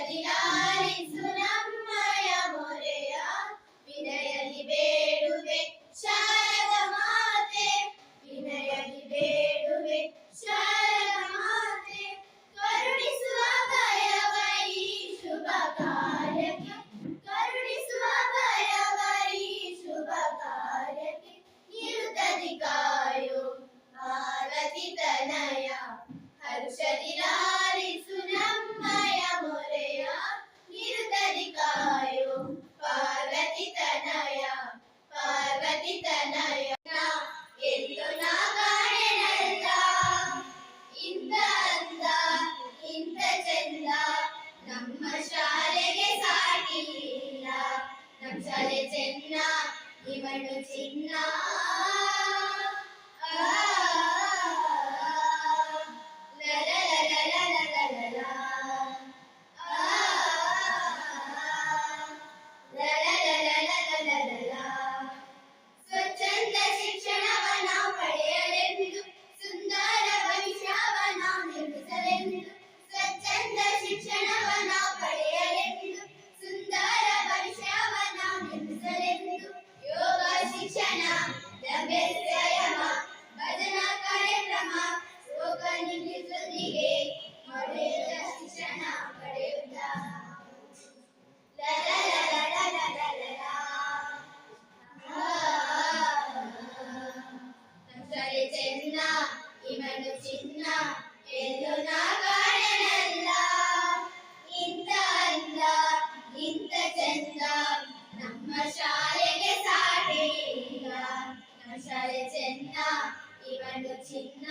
ಹರ್ಷದಿ ಲಾಲಿಸು ನಮ್ಮಯ ಮೊರೆಯ ವಿನಯದಿ ಬೇಡುವೆ ಶಾರದ ಮಾತೆ ವಿನಯದಿ ಬೇಡುವೆ ಶಾರದ ಮಾತೆ ಕರುಣಿಸುವ ಭಯವೈ ಶುಭ ಕಾರ್ಯಕ್ಕೆ ಕರುಣಿಸುವ ಭಯವೈ ಶುಭ ಕಾರ್ಯಕ್ಕೆ ನಿರುತದಿ ಕಾಯೋ ಪಾರ್ವತಿ ತನಯ ಹರ್ಷದಿ ಲಾಲಿಸು ನಮ್ಮಯ ಮೊರೆಯ ನಿರುತದಿ ಕಾಯೋ ಪಾರ್ವತಿ ತನಯ ಪಾರ್ವತಿ ತನಯ ಎಲ್ಲೋ ನಾ ಕಾಣೆನಲ್ಲ ಇಂಥ ಅಂದ ಇಂಥ ಚಂದ ನಮ್ಮ ಶಾಲೆಗೆ ಸಾಟಿ ಇಲ್ಲ ನಮ್ಮ ಶಾಲೆ ಚೆನ್ನ ಇವನು ಚಿನ್ನ ಸ್ವಚ್ಛಂದ ಶಿಕ್ಷಣವನ್ನ ಪಡೆಯಲೆಂದು ಸುಂದರ ಭವಿಷ್ಯವನ್ನ ನಿರ್ಮಿಸಲೆಂದು ಸ್ವಚ್ಛಂದ ಶಿಕ್ಷಣವನ್ನ ಪಡೆಯಲೆಂದು ಸುಂದರ ಭವಿಷ್ಯವನ್ನ ನಿರ್ಮಿಸಲೆಂದು ಯೋಗ ಶಿಕ್ಷಣ ವ್ಯತ್ಯಯಮ ಭಜನಾ ಕಾರ್ಯಕ್ರಮ ಯೋಗ ನಿಲ್ಲಿಸೊಂದಿಗೆ ಪಡೆಯುತ್ತ ಶಿಕ್ಷಣ ಪಡೆಯುತ್ತ ನಮ್ಸಲೆ ಚೆನ್ನ ಇವನು ಚಿನ್ನ ಎಲ್ಲೂ ನಾ ಕಾಣೆನಲ್ಲ ಇಂಥ ಅಂದ ಇಂಥ ಚಂದ ನಮ್ಮ ಶಾಲೆಗೆ ಸಾಟಿ ಇಲ್ಲ ನಮ್ಮ ಶಾಲೆ ಚೆನ್ನ ಇವನು ಚಿನ್ನ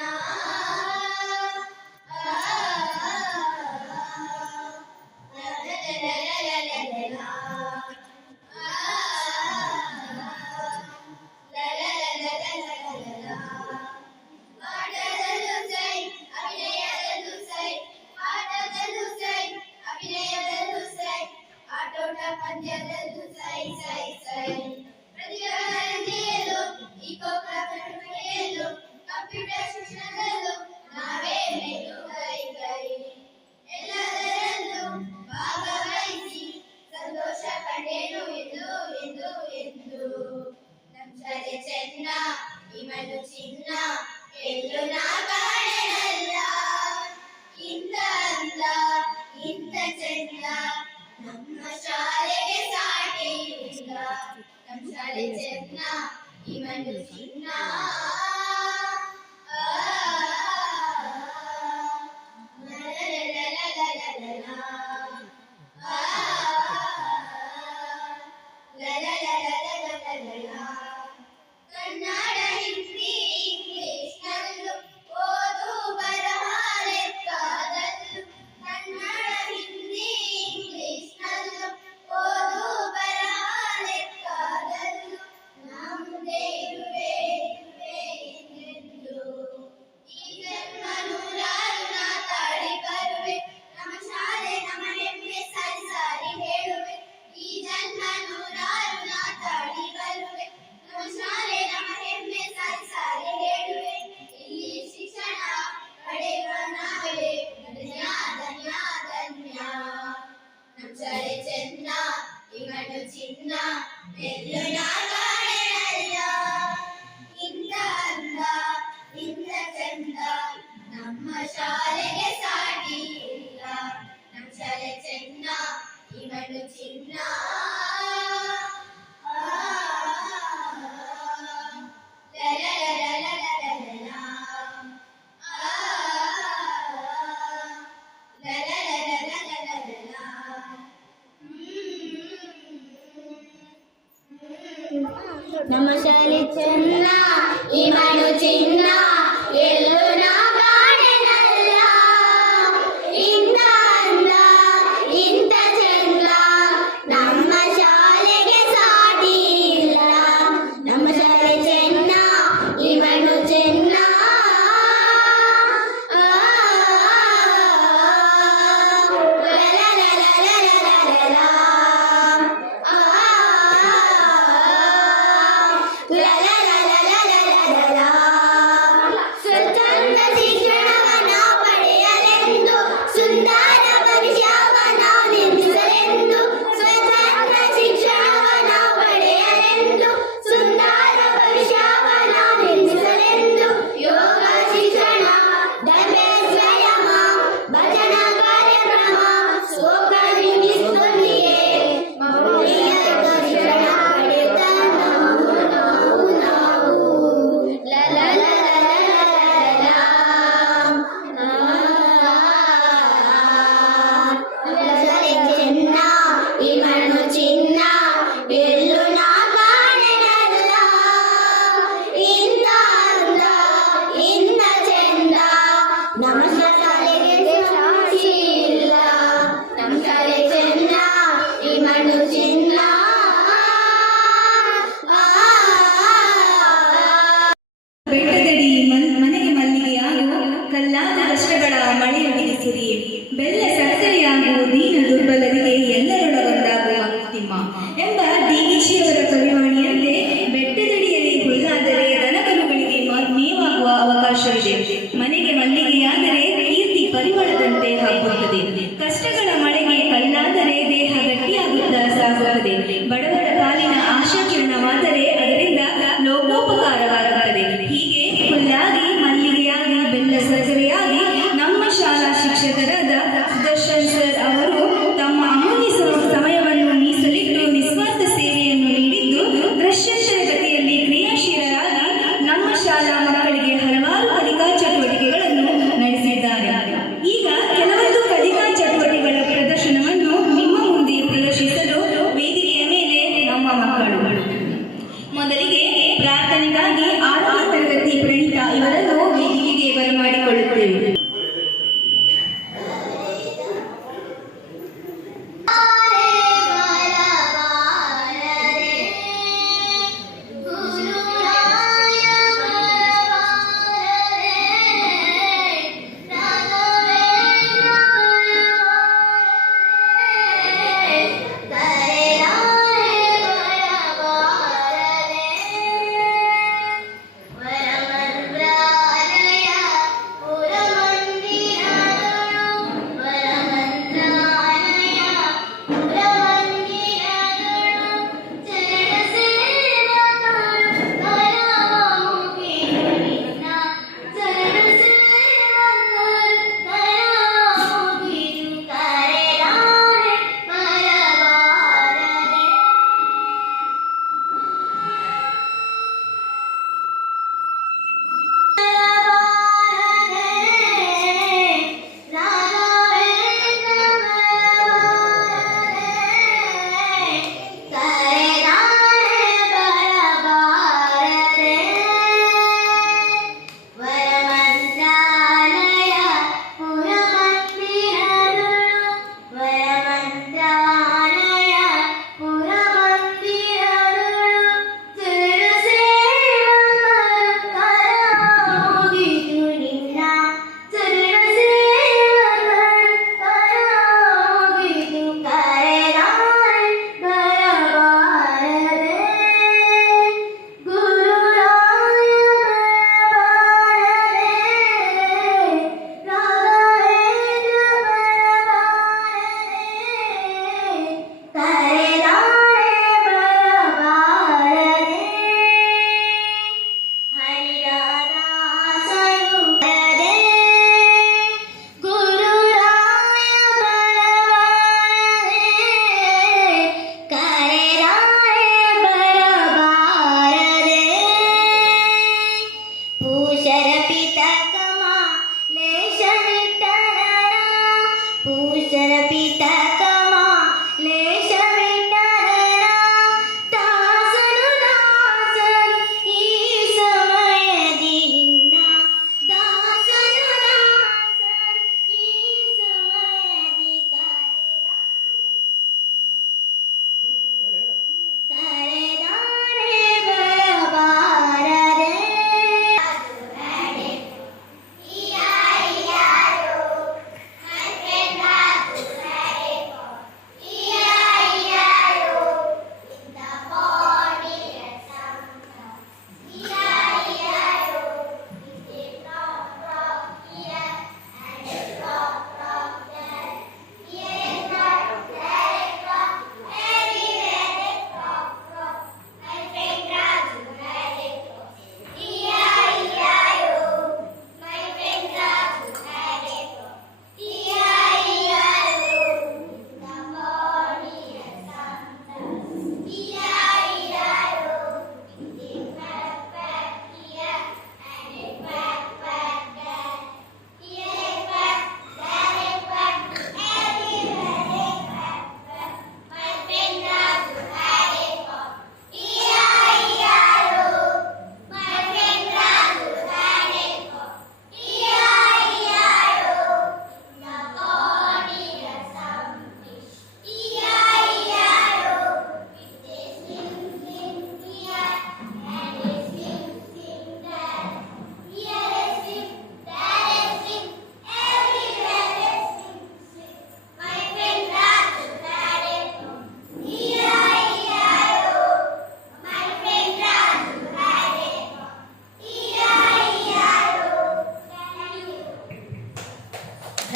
ಆಟದಲ್ಲೂ ಸೈ ಅಭಿನಯದಲ್ಲೂ ಸೈ ಆಟದಲ್ಲೂ ಸೈ ಅಭಿನಯದಲ್ಲೂ ಸೈ ಆಟೋಟ ಪಂದ್ಯದಲ್ಲೂ ಸೈ ಸೈ ಸೈ ಪ್ರತಿಭೆಗಳಲ್ಲಿಯಲ್ಲೂ ಇಕೋ ಚಟುವಟಿಕೆಯಲ್ಲೂ ಕಂಪ್ಯೂಟರ್ ಶಿಕ್ಷಣದಲ್ಲೂ ನಾವೇ ಮೇಲು ಕೈ ಕೈ ಎಲ್ಲದರಲ್ಲೂ ಭಾಗವಹಿಸಿ ಸಂತೋಷ ಪಡೆಯಲು ಎಂದು ಎಂದು ಎಂದು ನಮ್ಮ ಶಾಲೆ ಚೆನ್ನ ಇವನು ಚಿನ್ನ ಎಲ್ಲೂ ನಾ ಕಾಣೆನಲ್ಲ ಇಂಥ ಅಂದ ಇಂಥ ಚಂದ ನಮ್ಮ ಶಾಲೆಗೆ ಸಾಟಿ ಇಲ್ಲ ನಮ್ಮ ಶಾಲೆ ಚೆನ್ನ ಇವನು ಚಿನ್ನ ಕನ್ನಡ ಹಿಂದಿ ಇಂಗ್ಲಿಷ್ನಲ್ಲೂ ಓದು ಬರಹ ಲೆಕ್ಕದಲ್ಲೂ ಕನ್ನಡ ಹಿಂದಿ ಇಂಗ್ಲಿಷ್ನಲ್ಲೂ ಓದು ಬರಹ ಲೆಕ್ಕದಲ್ಲೂ ನಾ ಮುಂದೆ ಇರುವೆ ಇರುವೆ ಎಂದೆಂದು ಈ ಜನ್ಮ ನೂರಾರು ನಾ ತಾಳಿ ಬರುವೆ ನಮ್ಮ ಶಾಲೆ ನಮ್ಮ ಹೆಮ್ಮೆ ಸಾರಿ ಸಾರಿ ಹೇಳುವೆ ಈ ಜನ್ಮ ನೂರಾರು ನಾ ತಾಳಿ ಬರುವೆ ನಮ್ಮ ಶಾಲೆ ನಮ್ಮ ಹೆಮ್ಮೆ ಸಾರಿ ಸಾರಿ ಹೇಳುವೆ ಇಲ್ಲಿ ಶಿಕ್ಷಣ ಪಡೆಯುವ ನಾವೇ ಧನ್ಯ ಧನ್ಯ ಧನ್ಯ ನಮ್ಮ ಶಾಲೆ ಚೆನ್ನ ಇವನು ಚಿನ್ನ ಎಲ್ಲೂ ನಾ ಕಾಣೆನಲ್ಲ ಇಂಥ ಅಂದ ಇಂಥ ಚಂದ ನಮ್ಮ ಶಾಲೆಗೆ ಸಾಟಿ ಇಲ್ಲ ನಮ್ಮ ಶಾಲೆ ಚೆನ್ನ ಇವನು ಚಿನ್ನ ನಮ್ಮ ಶಾಲೆ ಚೆನ್ನ ಇವನು ಚಿನ್ನ ಎಲ್ಲೂ ನಾ ಕಾಣೆನಲ್ಲ ಇಂಥ ಅಂದ ಇಂಥ ಚಂದ ನಮ್ಮ ಶಾಲೆಗೆ ಸಾಟಿ ಇಲ್ಲ ನಮ್ಮ ಶಾಲೆ ಚೆನ್ನ ಇವನು ಚೆನ್ನ la la la la la la la la la ಸರಿಯೇ. ಬೆಲ್ಲ ಸಕ್ಕರೆಯಾಗುವ ದೀನ ದುರ್ಬಲರಿಗೆ ಎಲ್ಲರೊಳಗೊಂದಾಗುವ ಅಂತಿಮ ಎಂಬ ಡಿವಿಜಿಯವರ ಕವಿವಾಣಿಯಂತೆ ಬೆಟ್ಟದಡಿಯಲ್ಲಿ ಹುಲ್ಲಾದರೆ ದನಕರುಗಳಿಗೆ ಮೇವಾಗುವ ಅವಕಾಶವಿದೆ. ಮನೆಗೆ ಮಲ್ಲಿಗೆಯಾದರೆ ಕೀರ್ತಿ ಪರಿಮಳದಂತೆ ಹಬ್ಬುತ್ತದೆ. ಕಷ್ಟಗಳ ಮಳೆಗೆ ಕಳ್ಳಾದರೆ ದೇಹ ಗಟ್ಟಿಯಾಗುತ್ತಾ ಸಾಗುತ್ತದೆ. ಬಡವರ ಪಾಲಿನ ಆಶಾಕಿರಣವಾದರೆ ಅದರಿಂದ ಲೋಕೋಪಕಾರವಾಗುತ್ತದೆ. ಹೀಗೆ ಹುಲ್ಲಾಗಿ ಮಲ್ಲಿಗೆಯಾಗಿ ಬೆಲ್ಲ ಸಕ್ಕರೆಯಾಗಿ ನಮ್ಮ ಶಾಲಾ ಶಿಕ್ಷಕರಾದ ಸುದರ್ಶನ್ ಸರ್ ಅವರು ತಮ್ಮ ಅಮೂಲ್ಯ ಸಮಯವನ್ನು ಮೀಸಲಿಟ್ಟು ನಿಸ್ವಾರ್ಥ ಸೇವೆಯನ್ನು ನೀಡಿದ್ದು ದೃಶ್ಯಂತರ ಗತಿಯಲ್ಲಿ ಕ್ರಿಯಾಶೀಲರಾಗಿ ನಮ್ಮ ಶಾಲಾ ಮಕ್ಕಳಿಗೆ ಹಲವಾರು ಕಲಿಕಾ ಚಟುವಟಿಕೆಗಳನ್ನು ನಡೆಸಿದ್ದಾರೆ. ಈಗ ಕೆಲವೊಂದು ಕಲಿಕಾ ಚಟುವಟಿಕೆಗಳ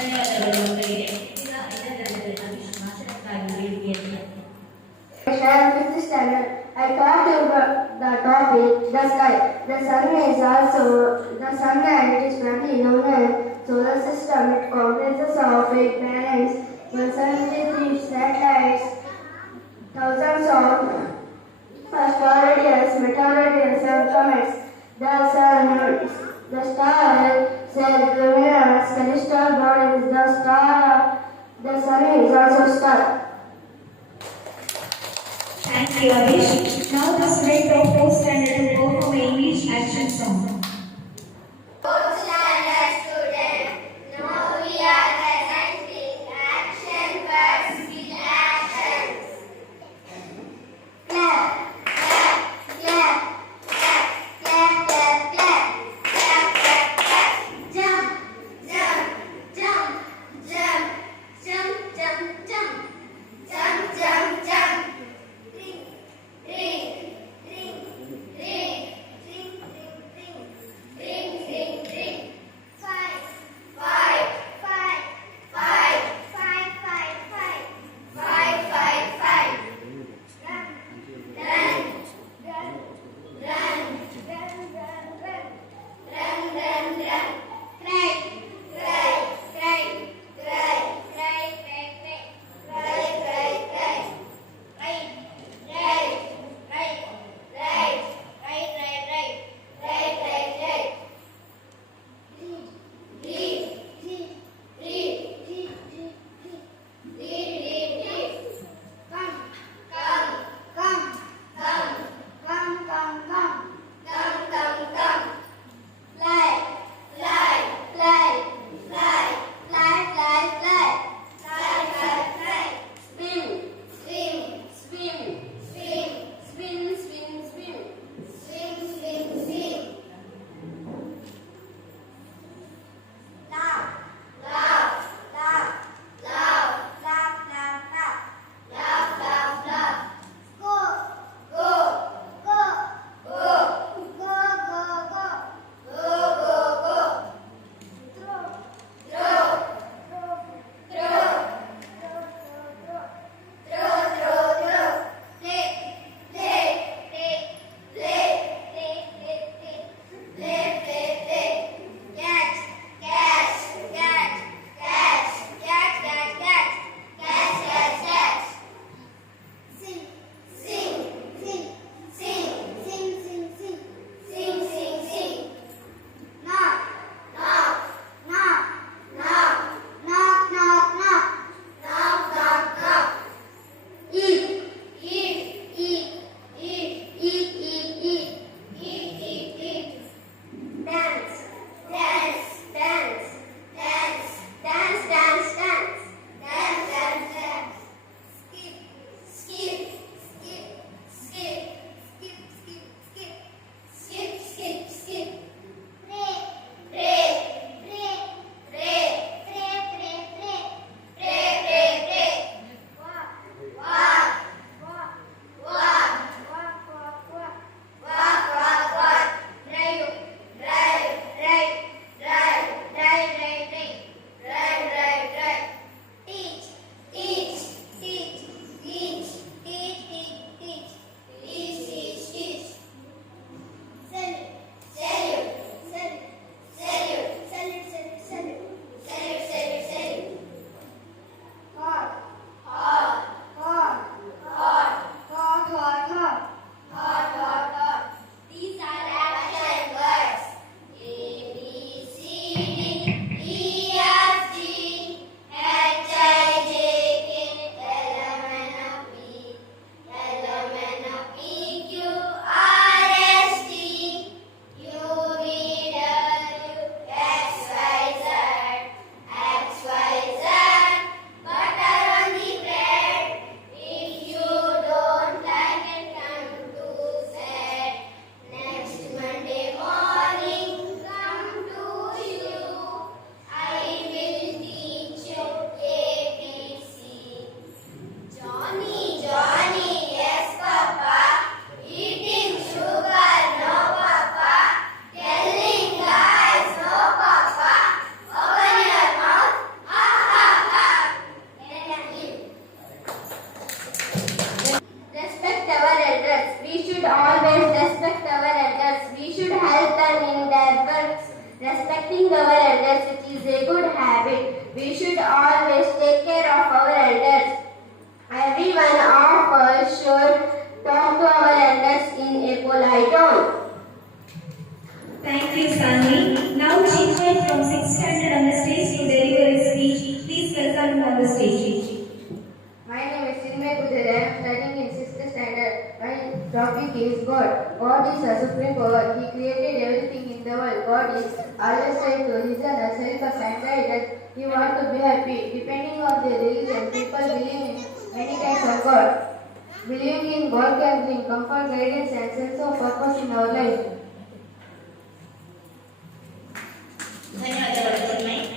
ಧನ್ಯವಾದಗಳು ಮಕ್ಕಳಿಗೆ. ಈಗ 5ನೇ ತರಗತಿ ಅಭಿಷ್ ಭಾಷಣಕ್ಕಾಗಿ ವೇದಿಕೆಯಲ್ಲಿ Fifth standard. I taught you the topic the sky. The sun is also the sun, and it is family known as solar system. It comprises of 8 planets, 173 satellites, thousands of asteroids, meteoroids, and comets. The sun, the stars, Venus, celestial bodies. The star, the sun is also star. Thank you, Avish. Now the student of 4th standard will perform an English action song. Fourth standard student. Now we are presenting action words with actions. Clap, clap, clap, clap, clap, clap, clap, clap, clap, clap. Jump, jump, jump, jump, jump, jump, jump, jump, jump, jump. Ring, ring, ring, ring. always take care of our elders. Everyone of us should talk to our elders in a polite tone. Thank you, Sanvi. Now, Chinmay from 6th standard on the stage to deliver his speech. Please welcome him on the stage. My name is Chinmay Kudere. I am studying in 6th standard. My topic is God. God is a supreme power. He created everything in the world. God is always trying to listen us, help us and guide us. He wants to be happy. Depending on their religion, people believe in many kinds of God. Believing in God can bring comfort, guidance and sense of purpose in our life. ಧನ್ಯವಾದಗಳು Chinmay.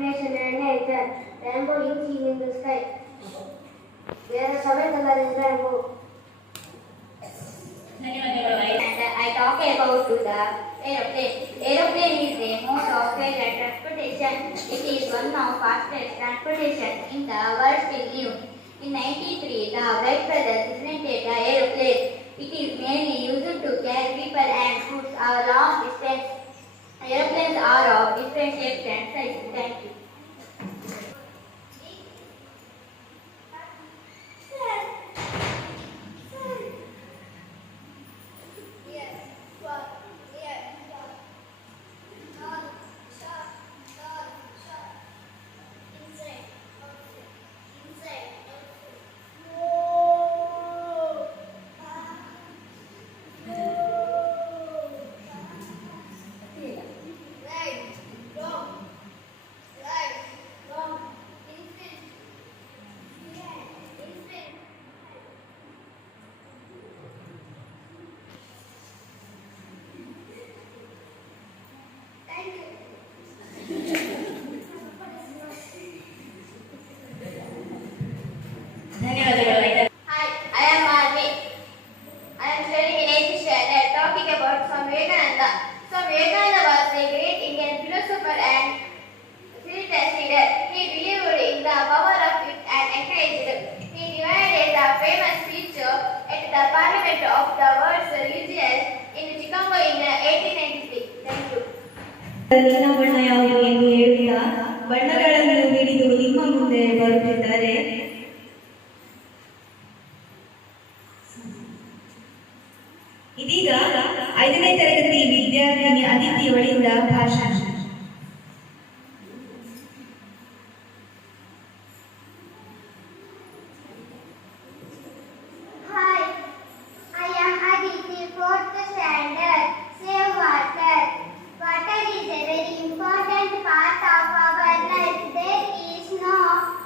Creation and nature, rainbow is seen in the sky. There are 7 colors in rainbow. ಧನ್ಯವಾದಗಳು. And I talk about the aeroplane. Aeroplane is a mode of air transportation. It is one of fastest transportation in the world still used. In 1993, the Wright brothers invented the aeroplane. It is mainly used to carry people and goods a long distance. Airplanes are of different shapes and sizes. Thank you. ಧನ್ಯವಾದಗಳು. Hi, I am Marvi. I am studying in 8th standard, talking about Swami Vivekananda. Swami Vivekananda was a great Indian philosopher and spiritual leader. He believed in the power of youth and encouraged it. He divided the famous speech at the Parliament of the World's Religions in Chicago in 1893. Thank you. ನಿನ್ನ ಬಣ್ಣ ಯಾವುದು ಎಂದು ಹೇಳುತ್ತಾ ಬಣ್ಣಗಳನ್ನು ಹಿಡಿದು ನಿಮ್ಮ ಮುಂದೆ ಬರುತ್ತಿದ್ದಾರೆ. ಇದೀಗ 5ನೇ ತರಗತಿ ವಿದ್ಯಾರ್ಥಿನಿ ಅದಿತಿಯವರಿಂದ ಭಾಷಣ. Hi, I am Aditi, 4th standard. Save water. Water is a very important part of our life. There is no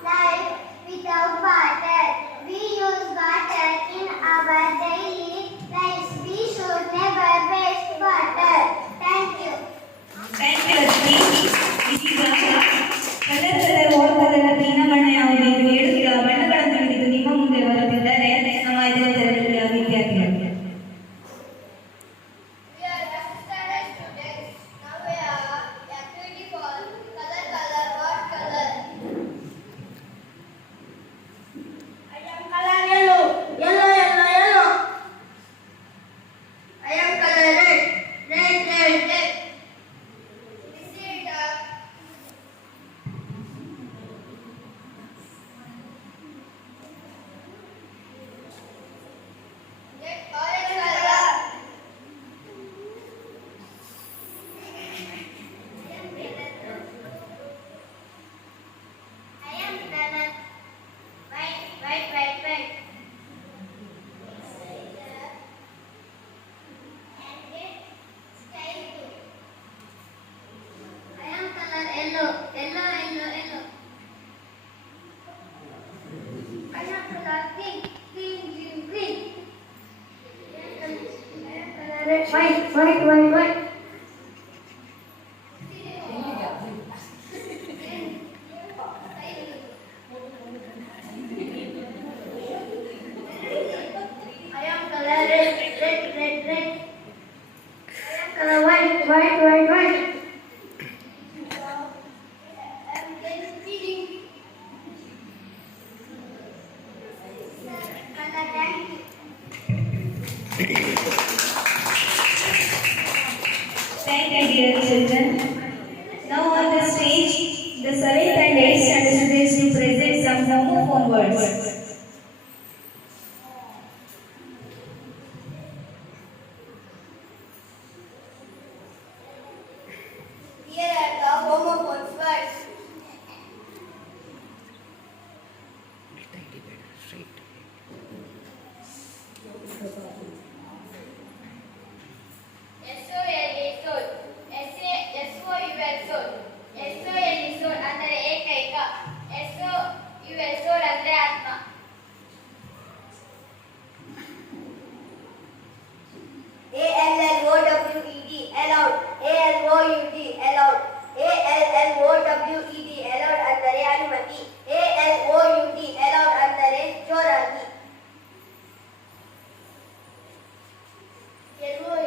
life without water. We use water in our daily lives. We should never waste water. Thank you. Thank you. White. I am color red. I am color white. Thank you, dear children. Now on the stage, the 7th and 8th standard students to present some homophone words. Here are the homophones words. SOL ಅಂದರೆ ಏಕೈಕ. SOUL ಅಂದರೆ ಆತ್ಮ. ALLOWED allowed. ALOUD allowed. ALLOWED allowed ಅಂದರೆ ಅನುಮತಿ. ALOUD allowed ಅಂದರೆ ಜೋರಾಗಿ. LOAN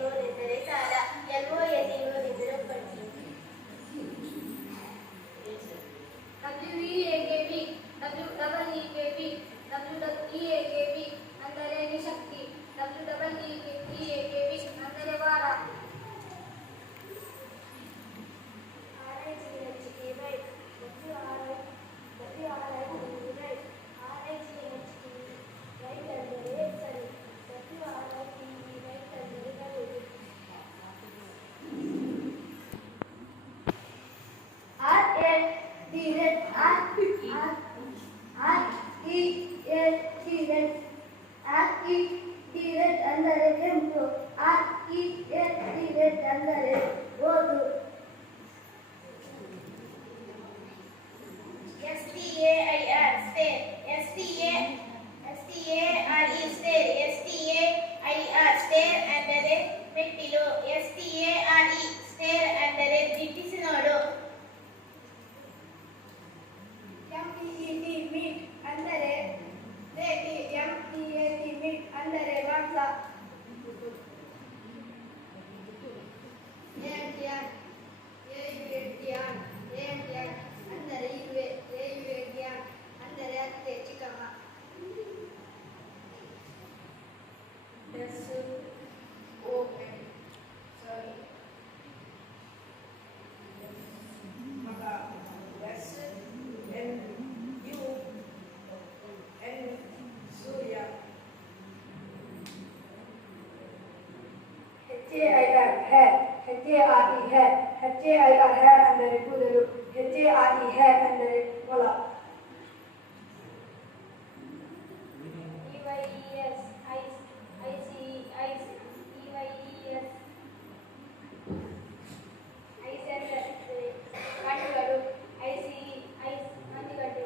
loan ಎಂದರೆ ಸಾಲ. LOAN ಎಂದರೆ ಬಡ್ಡಿ. WEAKB ಅಂದರೆ ನಿಶಕ್ತಿ. WEEAKB ಅಂದರೆ ವಾರ. ಅಂದರೆ ಕೆಂಪು. ಅಂದರೆ ಓದು. STAIR stare. STARE stare ಅಂದರೆ ಮೆಟ್ಟಿಲು. STARE stare ಅಂದರೆ ದಿಟ್ಟಿಸಿ ನೋಡು. MEAT meat ಅಂದರೆ ಭೇಟಿ. MEAT meat ಅಂದರೆ ಮಾಂಸ. ANTN ಅಂದರೆ ಇರುವೆ. AUADN ಅಂದರೆ ಅತ್ತೆ ಚಿಕ್ಕಮ್ಮ. HAIR hair ಅಂದರೆ ಕೂದಲು. HARE hair ಅಂದರೆ ಮೊಲ. EYES eyes. ICE eyes. EYES eyes ಅಂದರೆ ಕಣ್ಣುಗಳು. ICE eyes ಮಂಜುಗಡ್ಡೆ.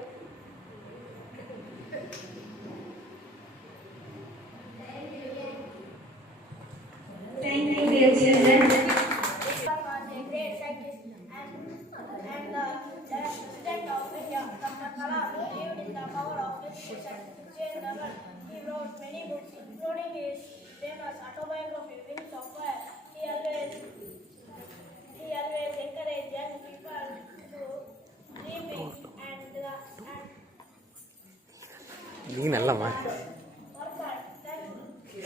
Thank you, dear children. Great scientist and the president of India, Dr. Kalam, believed in the power of education to change the world. He wrote many books, including his famous autobiography, Wings of Fire. He always encouraged young people to dream big and ನೀನಲ್ಲಮ್ಮ work hard. Thank you.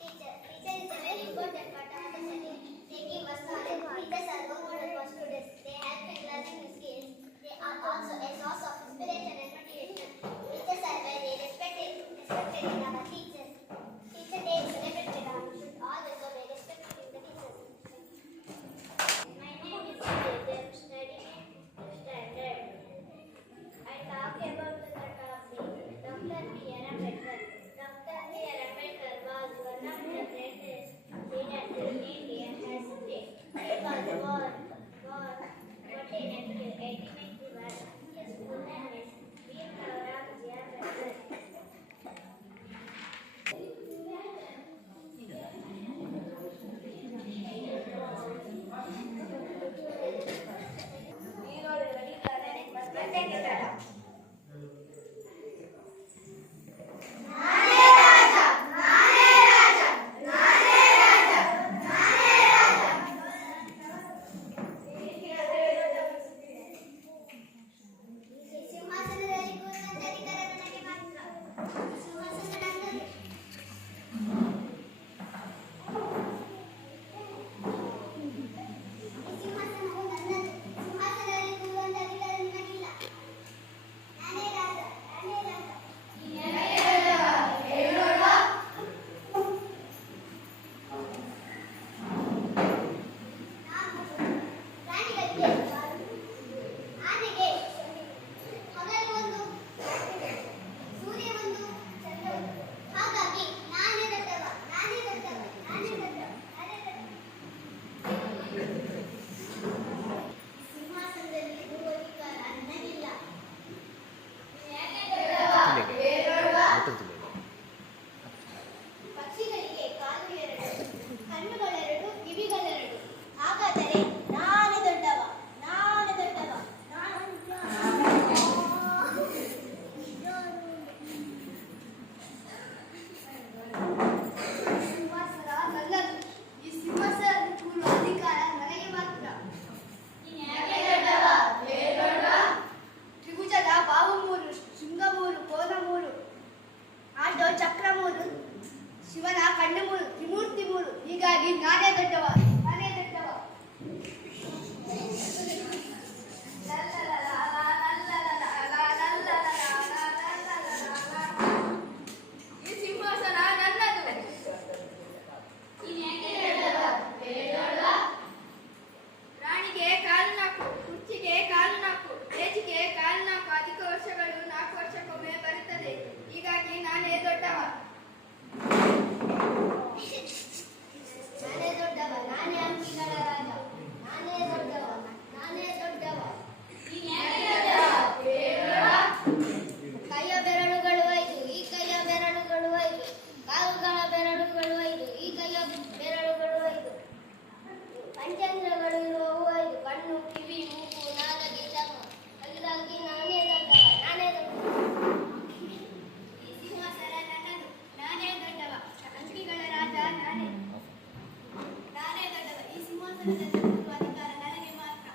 Teacher is a very important part of the study. They give us knowledge. Teachers are role models for students. They help in learning new skills. They are also a source of inspiration and motivation. Teachers are very respected in our teachers. Teacher Day is celebrated and we should always show their respect in the teachers. My name is Joseph, studying standard. I talk about the topic. Dr. B. ಶಿವನ ಕಣ್ಣು ಮೂರು ತ್ರಿಮೂರ್ತಿ ಮೂರು ಹೀಗಾಗಿ ನಾನೇ ದೊಡ್ಡವ ನಾನೇ ದೊಡ್ಡವ. ಈ ಸಿಂಹಾಸನ ನನ್ನದು. ರಾಣಿಗೆ ಕಾಲು ನಾಲ್ಕು, ಕುರ್ಚಿಗೆ ಕಾಲು ನಾಲ್ಕು, ಮೇಜಿಗೆ ಕಾಲು ನಾಲ್ಕು. ಅಧಿಕ ವರ್ಷಗಳು 4 ವರ್ಷಕ್ಕೊಮ್ಮೆ ಬರುತ್ತದೆ. ಹೀಗಾಗಿ ನಾನೇ ದೊಡ್ಡವ. ನಾನೇ ದೊಡ್ಡವ, ನಾನೇ ಅಂಕಿಗಳ ರಾಜ, ನಾನೇ ದೊಡ್ಡವ, ನಾನೇ ದೊಡ್ಡವ. ಕೈಯ ಬೆರಳುಗಳು 5, ಈ ಕೈಯ ಬೆರಳುಗಳು 5, ಕಾಲುಗಳ ಬೆರಳುಗಳು 5, ಈ ಕೈಯ ಬೆರಳುಗಳು 5, ಪಂಚೇಂದ್ರಗಳು ಇರುವವು 5, ಕಣ್ಣು, ಕಿವಿ, ಮೂಗು, ನಾಲಿಗೆ, ಚರ್ಮ. ಹಾಗಾಗಿ ನಾನೇ ದೊಡ್ಡವ, ನಾನೇ ದೊಡ್ಡವ. ಈ ಸಿಂಹಾಸನ ನನ್ನದು, ನಾನೇ ದೊಡ್ಡವ. ಅಂಕಿಗಳ ರಾಜ ನಾನೇ, ನಾನೇ ದೊಡ್ಡವ. ಈ ಸಿಂಹಾಸನದಲ್ಲಿ ಕೂರುವ ಅಧಿಕಾರ ನನಗೆ ಮಾತ್ರ.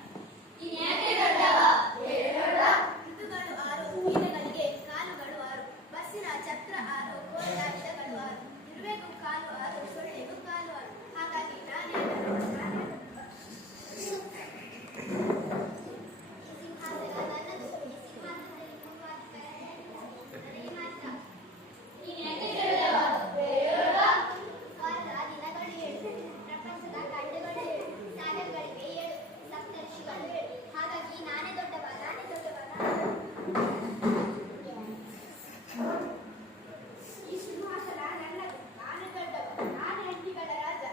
ಋತುಗಳು 6, ಕೀಟಗಳಿಗೆ ಕಾಲುಗಳು 6, ಬಸ್ಸಿನ ಚಕ್ರ 6, ಗೋಡೆಯ ವಿಧಗಳು 6, ಇರುವೆಗೂ ಕಾಲು 6, ಸೊಳ್ಳೆಗೂ ಕಾಲು 6. ಹಾಗಾಗಿ ನಾನೇ ದೊಡ್ಡವ, ನಾನೇ ದೊಡ್ಡವ. ಈ ಸಿಂಹಾಸನ ನನ್ನದು, ಈ ಸಿಂಹಾಸನದಲ್ಲಿ ಕೂರುವ ಅಧಿಕಾರ ನನಗೆ ಮಾತ್ರ. ವಾರದ ದಿನಗಳು 7, ಪ್ರಪಂಚದ ಖಂಡಗಳು 7, ಸಾಗರಗಳಿಗೆ 7, ಸಪ್ತರ್ಷಿಗಳು 7. ಹಾಗಾಗಿ ನಾನೇ ದೊಡ್ಡವ, ನಾನೇ ದೊಡ್ಡವ, ನಾನೇ ದೊಡ್ಡವ. ಈ ಸಿಂಹಾಸನ ನನ್ನದು, ನಾನೇ ದೊಡ್ಡವ, ನಾನೇ ಅಂಕಿಗಳ ರಾಜ.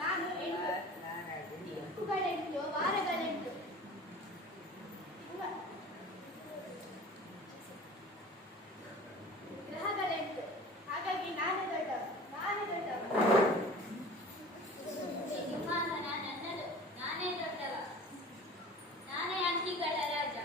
ನಾನು 8, ದಿಕ್ಕುಗಳೆಂಟು, ವಾರಗಳೆಂಟು, ಗ್ರಹಗಳೆಂಟು. ಹಾಗಾಗಿ ನಾನೇ ದೊಡ್ಡವ, ನಾನೇ ದೊಡ್ಡವ. ಸಿಂಹಾಸನ ನನ್ನದು, ನಾನೇ ದೊಡ್ಡವ, ನಾನೇ ಅಂಕಿಗಳ ರಾಜ.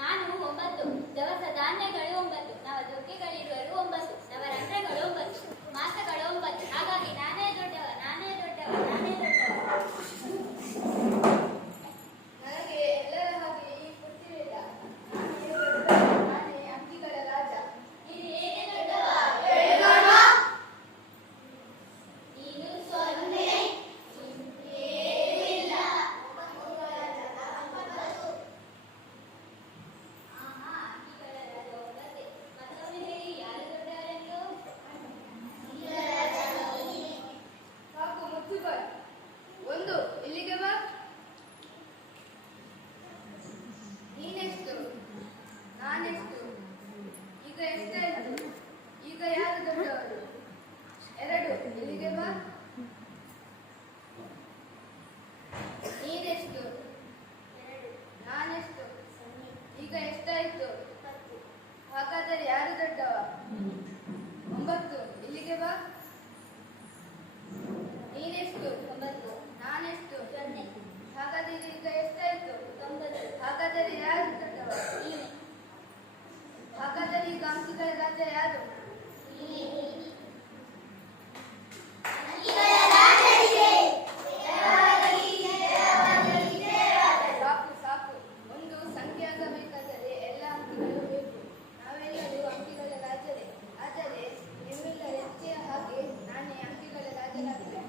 ನಾನು 9, ದವಸ ಧಾನ್ಯಗಳು 9, ನವದುರ್ಗೆಗಳಿರುವರು 9, ನವರಂಧ್ರಗಳು 9, ಮಾಸಗಳು 9. ಹಾಗಾಗಿ ನಾನೇ ದೊಡ್ಡವ, ನಾನೇ ದೊಡ್ಡವ, ನಾನೇ ದೊಡ್ಡವ. ನನಗೆ ಎಲ್ಲರ ಹಾಗೆ ಈ ಗೊತ್ತಿರಲಿಲ್ಲ. ನಾನೇ ಅಂಕಿಗಳ ರಾಜ. ನೀನು ಹೇಗೆ ದೊಡ್ಡವ? ನೀನು 0, ಏನಿಲ್ಲ. ಆಹಾ, ಅಂಕಿಗಳ ರಾಜ 9. ಮತ್ತೊಮ್ಮೆ ಹೇಳಿ, ಯಾರು ದೊಡ್ಡವರೆಂದು? ಸಾಕು ಮುಚ್ಚುಗಳು. 1, ಇಲ್ಲಿಗೆ ಬಾ. ನೀನೆಷ್ಟು, ನಾನೆಷ್ಟು, ಈಗ ಎಷ್ಟಾಯ್ತು? ಈಗ ಯಾರು ದೊಡ್ಡವರು? 2, ಇಲ್ಲಿಗೆ ಬಾ. ನೀನೆಷ್ಟು, ನಾನೆಷ್ಟು, ಈಗ ಎಷ್ಟಾಯ್ತು? ಹಾಗಾದರೆ ಯಾರು ದೊಡ್ಡವ? 9, ಇಲ್ಲಿಗೆ ಬಾ. ನೀನೆಷ್ಟು, 9, ನಾನೆಷ್ಟು, 0, ಹಾಗಾದರೆ ಈಗ ಎಷ್ಟಾಯ್ತು? 9. ಹಾಗಾದರೆ ಯಾರು ದೊಡ್ಡವ? ನೀನೆ. ಹಾಗಾದರೆ ಈಗ ಅಂಕಿಗಳ ರಾಜ ಯಾರು? ಸಾಕು ಸಾಕು. ಒಂದು ಸಂಖ್ಯೆ ಆಗಬೇಕಾದರೆ ಎಲ್ಲ ಅಂಕಿಗಳು ಬೇಕು. ನಾವೆಲ್ಲರೂ ಅಂಕಿಗಳ ರಾಜರೇ. ಆದರೆ ನಿಮ್ಮೆಲ್ಲರ ಇಚ್ಛೆಯ ಹಾಗೆ ನಾನೇ ಅಂಕಿಗಳ ರಾಜನಾಗುವೆ.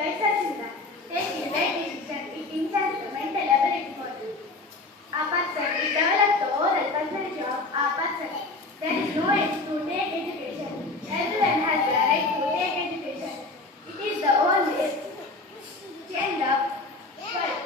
by such impact. Taking right decision, it enhances the mental ability for a person. It develops the oral personality of a person. There is no age to take education. Everyone has the right to take education. It is the only change of world.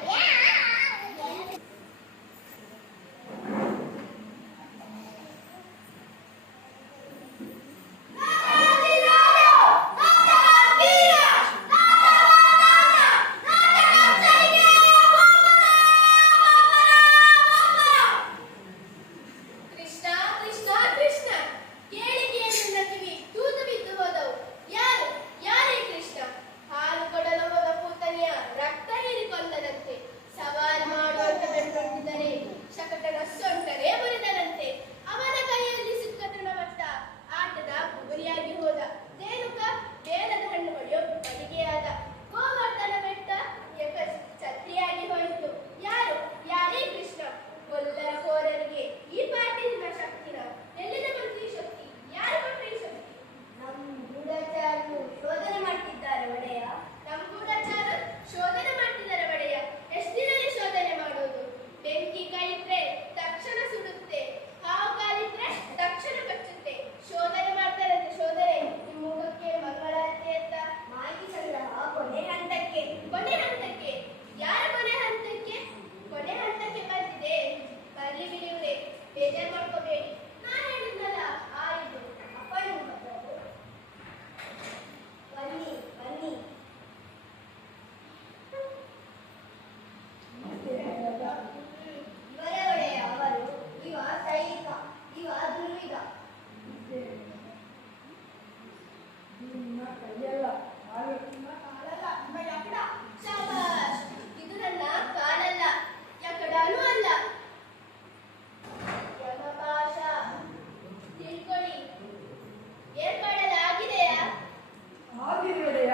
Krishna Krishna Krishna ಕೇಳಿ ಕೇಳಿ ನನ್ನ ಕಿವಿ ತೂತು ಬಿದ್ದು ಹೋದವು. ಯಾರು ಯಾರೇ ಕೃಷ್ಣ? ಹಾಲು ಕೊಡಲು ಹೋದ ಪೂತನಿಯ ರಕ್ತ ಹೀರಿಕೊಂಡನಂತೆ. ಸವಾಲು ಮಾಡುವಂತ ಬೆಂಬಲಿಸಿದರೆ ಶಕಟನ ಸೊಂಟನೇ ಮುರಿದನಂತೆ. ಅವನ ಕೈಯಲ್ಲಿ ಸಿಕ್ಕ ತೃಣವತ್ತ ಆಟದ ಗುರಿಯಾಗಿ ಹೋದ. ರೇಣುಕ ಬೇಲದ ಹಣ್ಣು ಹೊಡೆಯೋ ಬಲಿಗೆಯಾದ. ಗೋವರ್ಧನ ಬೆಟ್ಟ ಛತ್ರಿಯಾಗಿ ಹೋಯಿತು. ಯಾರು ಯಾರೇ ಕೃಷ್ಣ? ಕೊಲ್ಲರ ಕೋರರಿಗೆ ಈ ಪಾಟಿನ ಶಕ್ತಿನ ಎಲ್ಲಿಂದ ಬಂತು ಈ ಶಕ್ತಿ? ಯಾರು ಕೊಟ್ಟರು ಈ ಶಕ್ತಿ? ನಮ್ಮ ಗೂಢಚಾರರು ಶೋಧನೆ ಮಾಡ್ತಿದ್ದಾರೆ ಒಡೆಯ. ನಮ್ಮ ಗೂಢಚಾರ ಶೋಧನೆ ಮಾಡ್ತಿದ್ದಾರೆ ಒಡೆಯ. ಎಷ್ಟು ದಿನ ಶೋಧನೆ ಮಾಡೋದು? ಬೆಂಕಿ ಕಾಯಿಟ್ರೆ ತಕ್ಷಣ ಸುಡುತ್ತೆ, ಹಾವು ಕಾಲಿಟ್ರೆ ತಕ್ಷಣ ಕಚ್ಚುತ್ತೆ. ಶೋಧನೆ ಮಾಡ್ತಾರಂತೆ ಶೋಧನೆ. ನಿಮ್ಮ ಮುಖಕ್ಕೆ ಮಂಗಳಾರತಿ ಅಂತ ಮಾಹಿತಿ ಸಂಗ್ರಹ ಕೊನೆ ಹಂತಕ್ಕೆ. ಕೊನೆ ಹಂತಕ್ಕೆ? ಯಾರ ಕೊನೆ ಹಂತಕ್ಕೆ? ಕೊನೆ ಹಂತಕ್ಕೆ ಬಂದಿದೆ. ಬರ್ಲಿ ಬಿಡಿವ್ರೆ, ಬೇಜಾರು ಮಾಡ್ಕೋಬೇಡಿ. ನಾನು ಹೇಳಿದ್ನಲ್ಲ ಆಯ್ತು. ಅಪ್ಪ ನಿಮ್ಮ ಬನ್ನಿ ಬನ್ನಿ. ಇವರೇ ಒಡೆಯ ಅವರು. ಇವ ಸೈನಿಕ, ಇವ ದುರ್ವಿಧ. ಶಾಬಾಷ್. ಇದು ನನ್ನ ಕಾಲಲ್ಲ, ಯಕಡಾನೂ ಅಲ್ಲ. ಯಮಪಾಶ. ತಿಳ್ಕೊಳ್ಳಿ. ಏರ್ಪಡಲಾಗಿದೆಯಾ? ಹೌದು ಒಡೆಯ.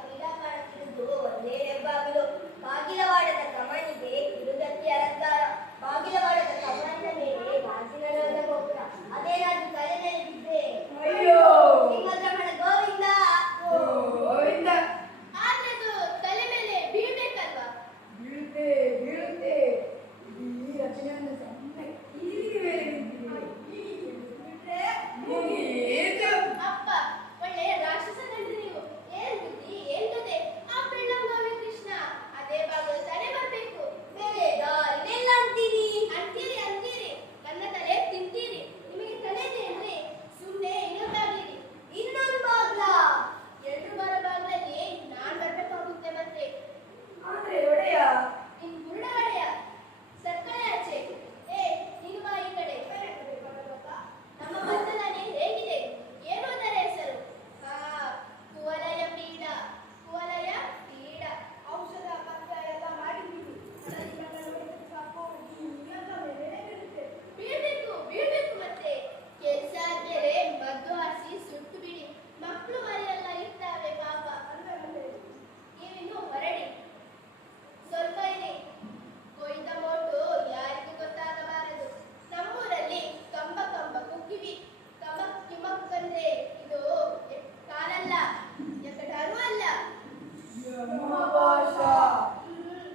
ಕ್ರೀಡಾಂಗಣಕ್ಕಿರುವುದು ಒಂದೇ ಹೆಬ್ಬಾಗಿಲು. ಬಾಗಿಲವಾಡದ ಕಮಾನಿಗೆ ಕಿರುಗತ್ತಿ ಅಲಂಕಾರ. ಬಾಗಿಲವಾಡದ ಕಮಾನಿನ ಮೇಲೆ ಗಾಜಿನ ಗೋಪುರ. ಅದೇನಾದ್ರೂ ತಲೆ ಮೇಲೆ ಬಿದ್ದರೆ ಶ್ರೀಮದ್ರಮಣ ಗೋವಿಂದ. ಆದ್ರೆ ಅದು ತಲೆ ಮೇಲೆ ಬೀಳ್ಬೇಕಲ್ವಾ? ಅಪ್ಪ ಒಳ್ಳೆ ರಾಕ್ಷಸನಲ್ರಿ ನೀವು. ಏನ್ ಬುದ್ಧಿ ಏನ್ ಕತೆ? ಆ ಬೆಳ್ಳಂಗಾವಿ ಕೃಷ್ಣ ಅದೇ ಬಾಗಿಲು ತಲೆ ಬರ್ಬೇಕು. ಬೇರೆ ದಾರಿನೆಲ್ಲ ಅಂತೀರಿ. ಅಂತೀರಿ ಅಂತೀರಿ, ನನ್ನ ತಲೆ ತಿಂತೀರಿ. ನಿಮಗೆ ತಲೆ ಏನ್ರಿ? ಸುಮ್ಮನೆ ಇನ್ನೊಂದಾಗಿರಿ. ಇನ್ನೊಂದು ಬಾಗ್ಲ. ಎಲ್ರು ಬರೋ ಬಾಗ್ಲಲ್ಲಿ ನಾನ್ ಬರ್ಬೇಕಾಗುತ್ತೆ ಮತ್ತೆ. ಆದ್ರೆ ಒಡೆಯ ನಿನ್ ಗುರುಡ ಒಡೆಯ ಸರ್ಕಳೆ ಆಚೆ. ಏ ನೀನು ಬಾ ಈ ಕಡೆ. ನಮ್ಮ ಬತ್ತಲಾನೆ ಹೇಗಿದೆ? ಏನು ಅದರ ಹೆಸರು? ಕುವಲಯ ಪೀಡ. ಕುವಲಯ ಪೀಡ. ಔಷಧ ಪಥ್ಯ ಎಲ್ಲ ಮಾಡಿಬಿಡಿ. ಬೀಳ್ಬೇಕು ಬೀಳ್ಬೇಕು ಮತ್ತೆ. ಕೆಲ್ಸ ಆದ್ಮೇಲೆ ಮದ್ದು ಹಾರಿಸಿ ಸುಟ್ಟು ಬಿಡಿ. ಮಕ್ಕಳು ಮರಿಯೆಲ್ಲ ಇರ್ತಾವೆ ಪಾಪ. ನೀವಿನ್ನು ಹೊರಡಿ. ಸ್ವಲ್ಪ ಇರಿ. ಕೊಯ್ದ ಮೋಟು ಯಾರಿಗೂ ಗೊತ್ತಾಗಬಾರದು. ನಮ್ಮೂರಲ್ಲಿ ಕಂಬ ಕಂಬ ಕುಕ್ಕಿವಿ. ಕಮಕ್ ಕಿಮಕ್ ಅಂದ್ರೆ ಇದು ಕಾಲಲ್ಲ, ಯಕಡಾನೂ ಅಲ್ಲ.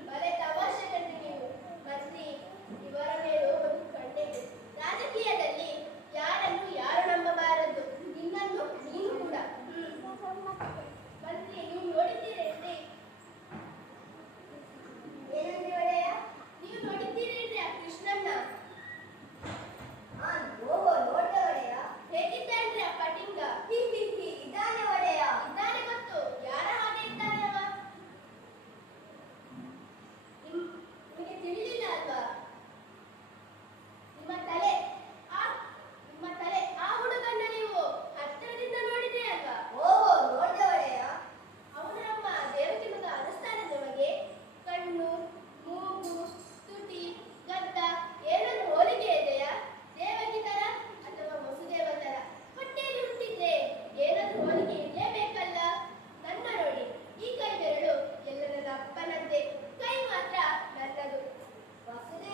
ಬಲೆ ತಮಾಷೆ ಕಂಡ್ರಿ ನೀವು. ಮಂತ್ರಿ, ಇವರ ಮೇಲೂ ಒಂದು ಕಣ್ಣಿದೆ. ರಾಜಕೀಯದಲ್ಲಿ ಯಾರನ್ನು ಯಾರು ನಂಬಬಾರದು. ನಿನ್ನನ್ನು ನೀನು ಕೂಡ. ಮಂತ್ರಿ, ನೀವು ನೋಡಿದ್ದೀರೇನ್ರಿ? ಏನಂದ್ರೆ ಒಡೆಯ? ನೀವು ನೋಡಿದ್ದೀರೇನ್ರಿ ಆ ಕೃಷ್ಣನ್ನ? ನೋಡ್ದೆ ಒಡೆಯ. ಹೇಗಿದ್ದಾನ್ರಿ ಆ ಪಟಿಂಗ? ಇದ್ದಾನೆ ಒಡೆಯ. ಇದ್ದಾನೆ ಗೊತ್ತು. ಯಾರ ಹಾಗೆ ಇದ್ದಾನೆ ಅವ? ನಿಮಗೆ ತಿಳಿಲಿಲ್ಲ ಅಲ್ವಾ? ನಿಮ್ಮ ತಲೆ ಆ ಹುಡುಗನ್ನ ನೀವು ಹತ್ತಿರದಿಂದ ನೋಡಿದ್ರಿ ಅಲ್ವಾ? ನೋಡ್ದೆ ಒಡೆಯ. ಅವನು ನಮ್ಮ ದೇವತೆ ಮಗ ಅನಿಸ್ತಾನೆ ನಿಮಗೆ? ಕಣ್ಣು, ಮೂಗು, ತುಟಿ, ಗದ್ದ ಏನಾದ್ರು ಹೋಲಿಕೆ ಇದೆಯಾ? ದೇವಕಿ ತರ ಅಥವಾ ವಸುದೇವ ತರ? ಹೊಟ್ಟೆಯಲ್ಲಿ ಹುಟ್ಟಿದ್ರೆ ಏನಾದ್ರು ಹೋಲಿಕೆ ಇರಲೇಬೇಕಲ್ಲ. ನನ್ನ ನೋಡಿ, ಈ ಕೈ ಬೆರಳು ಎಲ್ಲ ನನ್ನ ಅಪ್ಪನದ್ದೇ, ಕೈ ಮಾತ್ರ ನನ್ನದು. ವಸುದೇವ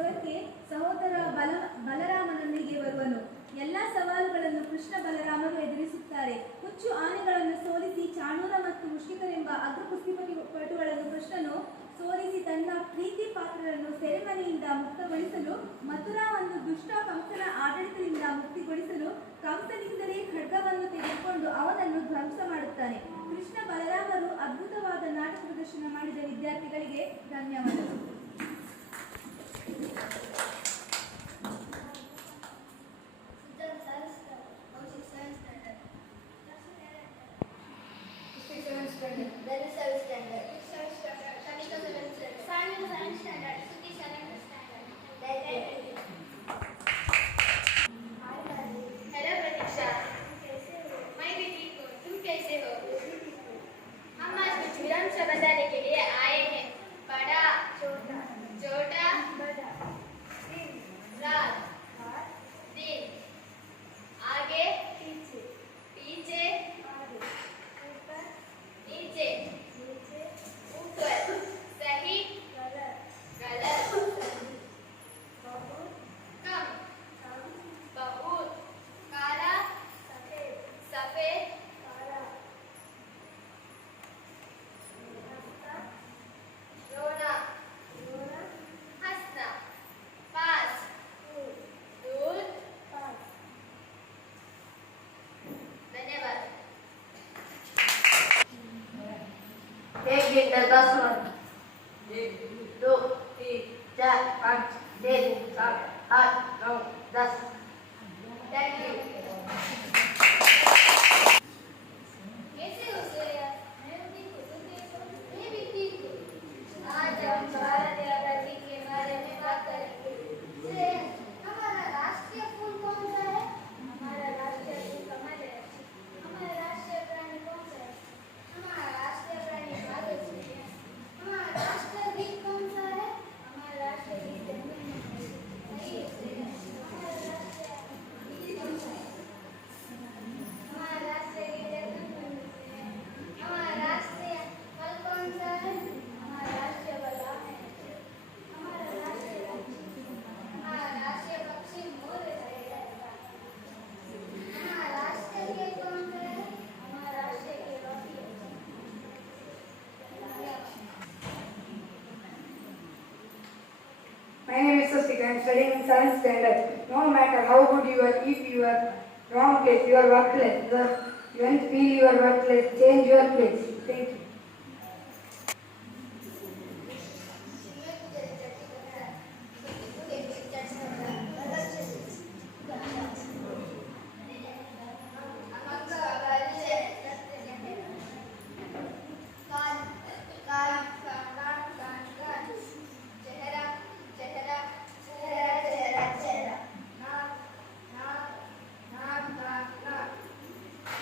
ಸ್ಥಳಕ್ಕೆ ಸಹೋದರ ಬಲರಾಮನೊಂದಿಗೆ ಬರುವನು. ಎಲ್ಲ ಸವಾಲುಗಳನ್ನು ಕೃಷ್ಣ ಬಲರಾಮರು ಎದುರಿಸುತ್ತಾರೆ. ಹುಚ್ಚು ಆನೆಗಳನ್ನು ಸೋಲಿಸಿ ಚಾಣೂರ ಮತ್ತು ಮುಷ್ಟಿಕರೆಂಬ ಅಗ್ರ ಕುಸ್ತಿಪಟುಗಳನ್ನು ಕೃಷ್ಣನು ಸೋಲಿಸಿ ತನ್ನ ಪ್ರೀತಿ ಪಾತ್ರರನ್ನು ಸೆರೆಮನೆಯಿಂದ ಮುಕ್ತಗೊಳಿಸಲು, ಮಥುರಾವನ್ನು ದುಷ್ಟ ಕಂಸನ ಆಡಳಿತದಿಂದ ಮುಕ್ತಿಗೊಳಿಸಲು ಕಂಸನಿಂದಲೇ ಖಡ್ಗವನ್ನು ತೆಗೆದುಕೊಂಡು ಅವನನ್ನು ಧ್ವಂಸ ಮಾಡುತ್ತಾನೆ. ಕೃಷ್ಣ ಬಲರಾಮರು ಅದ್ಭುತವಾದ ನಾಟಕ ಪ್ರದರ್ಶನ ಮಾಡಿದ ವಿದ್ಯಾರ್ಥಿಗಳಿಗೆ ಧನ್ಯವಾದಗಳು. हेलो प्रतीक्षा, मैं भी ठीक हूँ, तुम कैसे हो? हम आज कुछ विराम शब्द बताने के लिए आए हैं। बड़ा, छोटा, रात, दिन, आगे, पीछे, नीचे, ऊपर, सही, गलत, कम, बहुत, काला, सफेद, रोना, हंसना, पास, दूर, धन्यवाद। एक गिनकर 10 मिनट 1 2 3 4 5 6 7 8 9 10 थैंक यू। कैसे हो सोया? मैं ठीक हूँ, तुम कैसे हो? मैं भी ठीक हूँ। आज हम भारत आजादी के बारे में बात करेंगे। हमारा राष्ट्रीय फूल कौन सा है? हमारा राष्ट्रीय फूल कमल है। हमारा राष्ट्रीय प्राणी कौन सा है? हमारा राष्ट्रीय प्राणी बादल है। हमारा राष्ट्रीय गीत कौन सा है? हमारा राष्ट्रीय गीत जनगण मन है। हमारा राष्ट्रीय गीत कौन सा है? हमारा राष्ट्रीय गीत जनगण मन है। हमारा राष्ट्रीय फल कौन सा है? हमारा राष्ट्रीय फल आम है। हमारा राष्ट्रीय पक्षी मोर है। हमारा राष्ट्रीय खेल कौन सा है? हमारा राष्ट्रीय खेल हॉकी है। My name is Swastika. I am studying in 7th standard. No matter how good you are, if you are wrong place, you are worthless. When feel you are worthless, change your place. Thank you.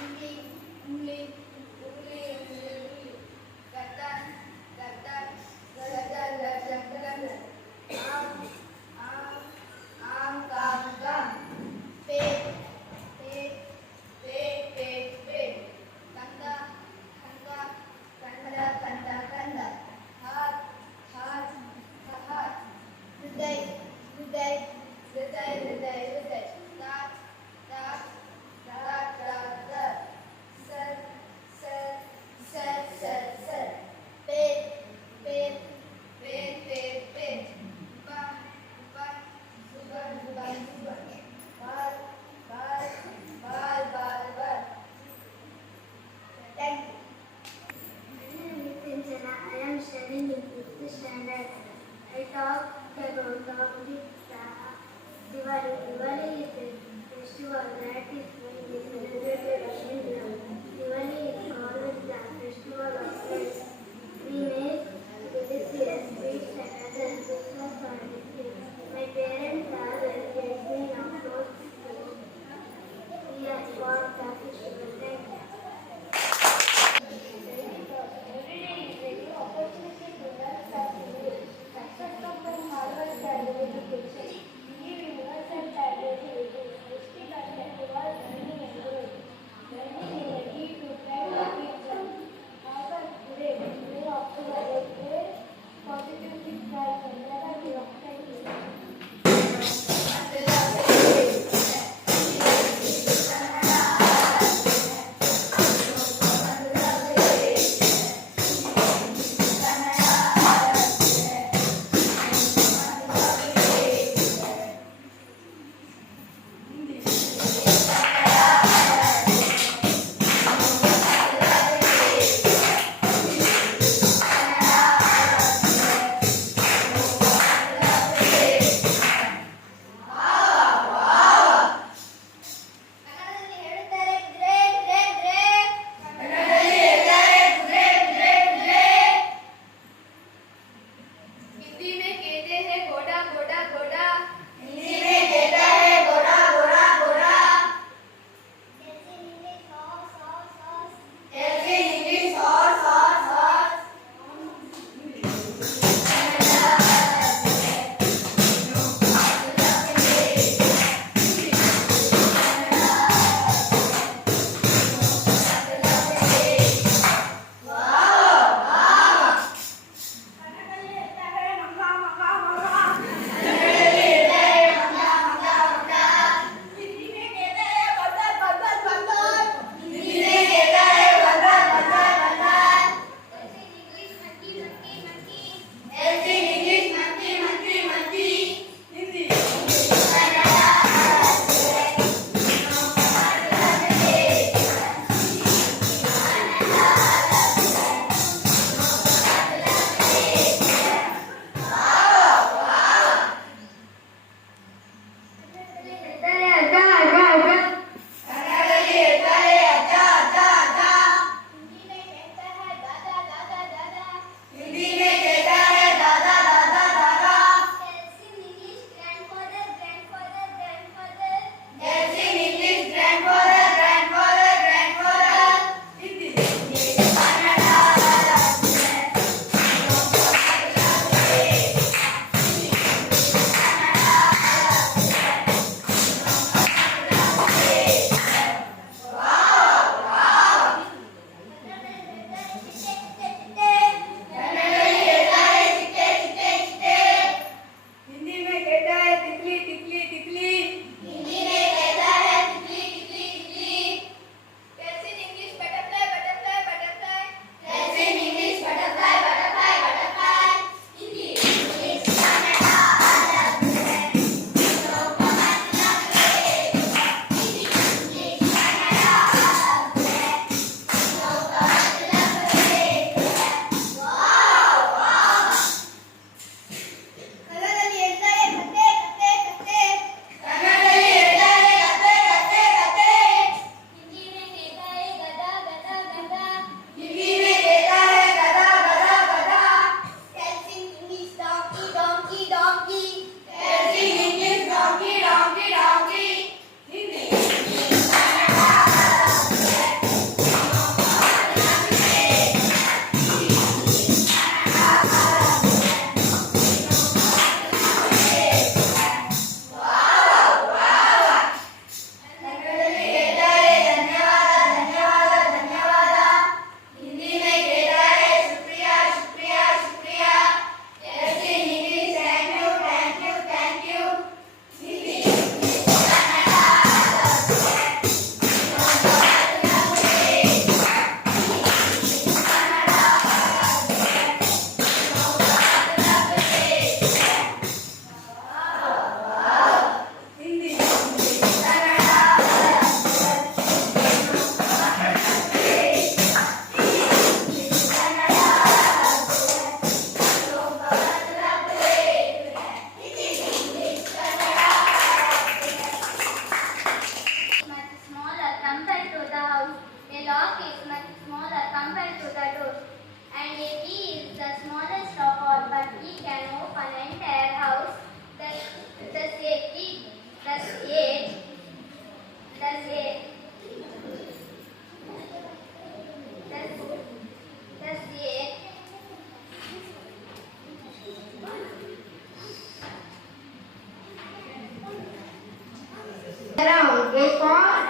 उंगली, उंगली, उंगली, उंगली,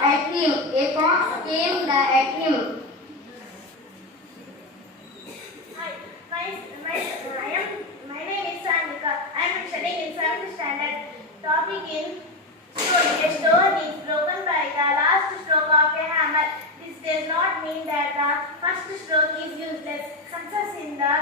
at him. A fox came at him. Hi, my name is Sandika. I am studying in 7th standard. Topic in stone. A stone is broken by the last stroke of a hammer. This does not mean that the first stroke is useless. Success in the